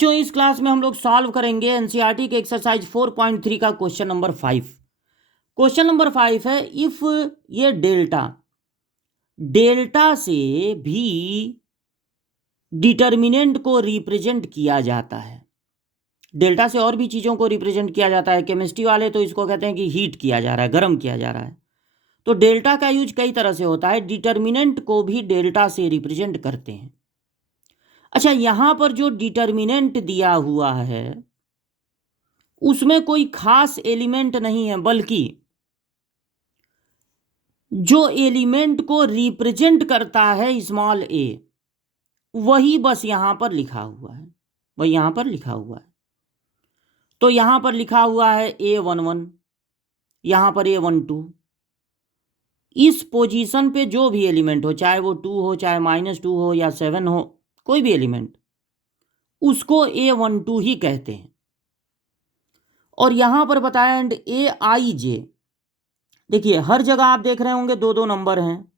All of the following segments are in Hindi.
बच्चों इस क्लास में हम लोग सॉल्व करेंगे एनसीईआरटी के एक्सरसाइज 4.3 का क्वेश्चन नंबर 5। क्वेश्चन नंबर 5 है, इफ ये डेल्टा से भी डिटर्मिनेंट को रिप्रेजेंट किया जाता है। डेल्टा से और भी चीज़ों को रिप्रेजेंट किया जाता है। केमिस्ट्री वाले तो इसको कहते हैं कि हीट किया जा रहा है, गर्म किया जा रहा है। तो डेल्टा का यूज कई तरह से होता है। डिटर्मिनेंट को भी डेल्टा से रिप्रेजेंट करते हैं। अच्छा, यहां पर जो डिटर्मिनेंट दिया हुआ है उसमें कोई खास एलिमेंट नहीं है, बल्कि जो एलिमेंट को रिप्रेजेंट करता है स्मॉल ए, वही बस यहां पर लिखा हुआ है, वही यहां पर लिखा हुआ है। तो यहां पर लिखा हुआ है A11, यहां पर A12। इस पोजीशन पे जो भी एलिमेंट हो, चाहे वो 2 हो, चाहे -2 हो या 7 हो, कोई भी एलिमेंट, उसको A12 ही कहते हैं। और यहां पर बताया एंड AIJ, देखिए हर जगह आप देख रहे होंगे 2-2 नंबर हैं।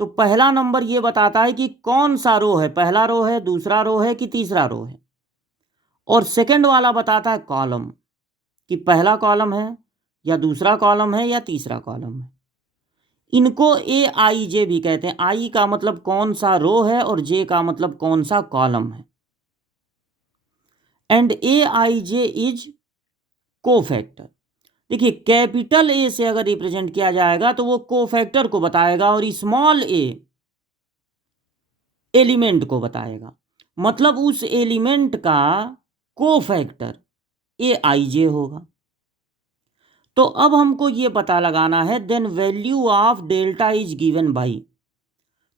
तो पहला नंबर ये बताता है कि कौन सा रो है, पहला रो है, दूसरा रो है कि तीसरा रो है। और सेकंड वाला बताता है कॉलम, कि पहला कॉलम है या दूसरा कॉलम है या तीसरा कॉलम है। इनको AIJ भी कहते हैं। आई का मतलब कौन सा रो है और जे का मतलब कौन सा कॉलम है। And AIJ is cofactor. देखिए कैपिटल ए से अगर रिप्रेजेंट किया जाएगा तो वो कोफैक्टर को बताएगा और स्मॉल ए एलिमेंट को बताएगा। मतलब उस एलिमेंट का कोफैक्टर AIJ होगा। तो अब हमको ये पता लगाना है, then value of delta is given by.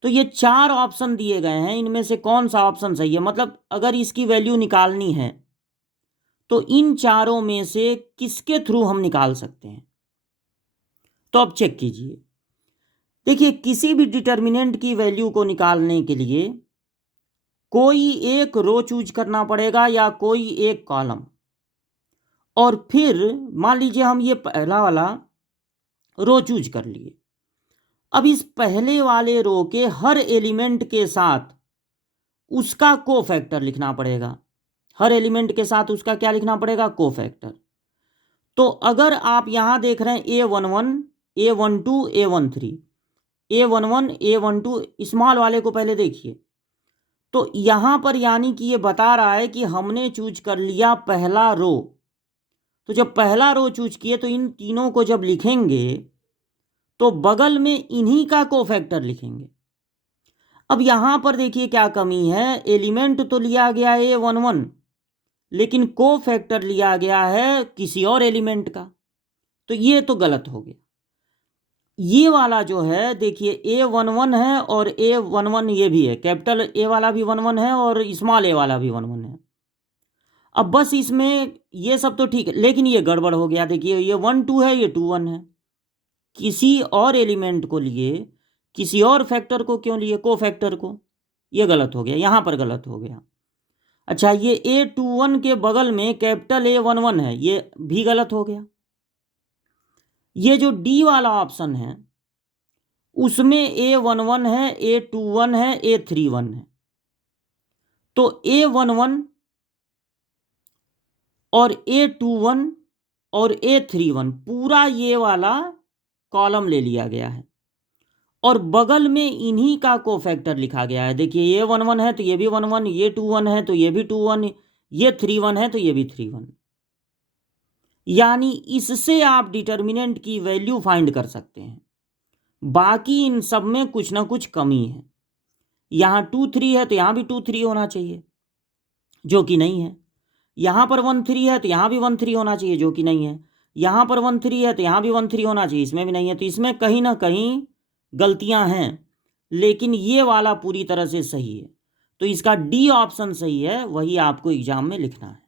तो ये 4 ऑप्शन दिए गए हैं, इनमें से कौन सा ऑप्शन सही है। मतलब अगर इसकी वैल्यू निकालनी है तो इन चारों में से किसके थ्रू हम निकाल सकते हैं। तो अब चेक कीजिए। देखिए किसी भी डिटर्मिनेंट की वैल्यू को निकालने के लिए कोई एक रो चूज करना पड़ेगा या कोई एक कॉलम। और फिर मान लीजिए हम ये पहला वाला रो चूज कर लिए। अब इस पहले वाले रो के हर एलिमेंट के साथ उसका कोफैक्टर लिखना पड़ेगा। हर एलिमेंट के साथ उसका क्या लिखना पड़ेगा, कोफैक्टर। तो अगर आप यहां देख रहे हैं A11, A12, A13, A11, A12, small वाले को पहले देखिए। तो यहां पर यानी कि ये बता रहा है कि हमने चूज कर लिया पहला रो। तो जब पहला रो चूज किए तो इन तीनों को जब लिखेंगे तो बगल में इन्हीं का कोफैक्टर लिखेंगे। अब यहां पर देखिए क्या कमी है, एलिमेंट तो लिया गया है A11, लेकिन कोफैक्टर लिया गया है किसी और एलिमेंट का। तो ये तो गलत हो गया। ये वाला जो है देखिए A11 है और A11 ये भी है, कैपिटल ए वाला भी 11 है और स्मॉल ए वाला भी 11 है। अब बस इसमें ये सब तो ठीक है, लेकिन ये गड़बड़ हो गया। देखिए ये 1 2 है, ये 2 1 है। किसी और एलिमेंट को लिए, किसी और फैक्टर को क्यों लिए, कोफैक्टर को। ये गलत हो गया, यहां पर गलत हो गया। अच्छा, ये A21 के बगल में कैपिटल A11 है, ये भी गलत हो गया। ये जो डी वाला ऑप्शन है उसमें A11 है, A21 है, A31 है। तो A11 और A21 और A31 पूरा ये वाला कॉलम ले लिया गया है और बगल में इन्हीं का कोफैक्टर लिखा गया है। देखिए ये 11 है तो ये भी 11, ये 21 है तो ये भी 21, ये 31 है तो ये भी 31। यानी इससे आप डिटर्मिनेंट की वैल्यू फाइंड कर सकते हैं। बाकी इन सब में कुछ ना कुछ कमी है। यहाँ 2 3 है तो यहाँ भी 2 3 होना चाहिए, जो कि नहीं है। यहाँ पर 1 3 है तो यहाँ भी 1 3 होना चाहिए, जो कि नहीं है। यहाँ पर 1 3 है तो यहाँ भी 1 3 होना चाहिए, इसमें भी नहीं है। तो इसमें कहीं ना कहीं गलतियां हैं, लेकिन ये वाला पूरी तरह से सही है। तो इसका डी ऑप्शन सही है, वही आपको एग्जाम में लिखना है।